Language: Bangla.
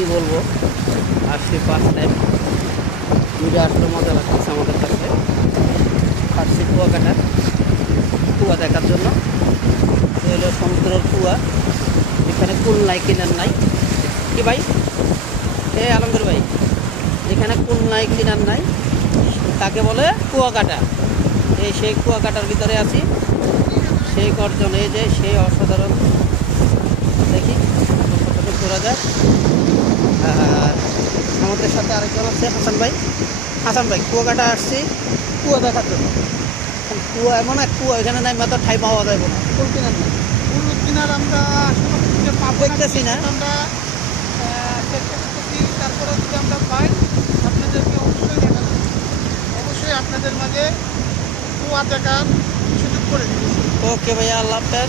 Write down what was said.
কি বলবো, আসছি ফার্স্ট টাইম, ভিডিও আসলে মজা লাগতেছে আমাদের কাছে। আসছি কুয়াকাটা, কুয়া দেখার জন্য। হলো সমুদ্রের কুয়া, এখানে কুল নাই কিনার নাই। কি ভাই, এ আলমগীর ভাই, এখানে কুল নাই কিনার নাই, তাকে বলে কুয়াকাটা। এই সেই কুয়াকাটার ভিতরে আছি, সেই গর্জন, এই যে সেই অসাধারণ। দেখি কতটুকু ঘোরা যায়। আর আমাদের সাথে আরেকজন আছে হাসান ভাই। হাসান ভাই, কুয়াকাটা আসছি কুয়া দেখার জন্য। কুয়া এমন এক কুয়া, এখানে নাই মাত্র ঠাই পাওয়া যাবে না, কুল কিনার নাই। কুল কিনার আমরা আসলে পাবো দেখতেছি না। আমরা চেষ্টা করতেছি, তারপরে যদি আমরা পাই আপনাদেরকে অবশ্যই দেখাবো। অবশ্যই আপনাদের মাঝে কুয়া দেখার সুযোগ করে দিচ্ছি। ওকে ভাইয়া, আল্লাহ হাফেজ।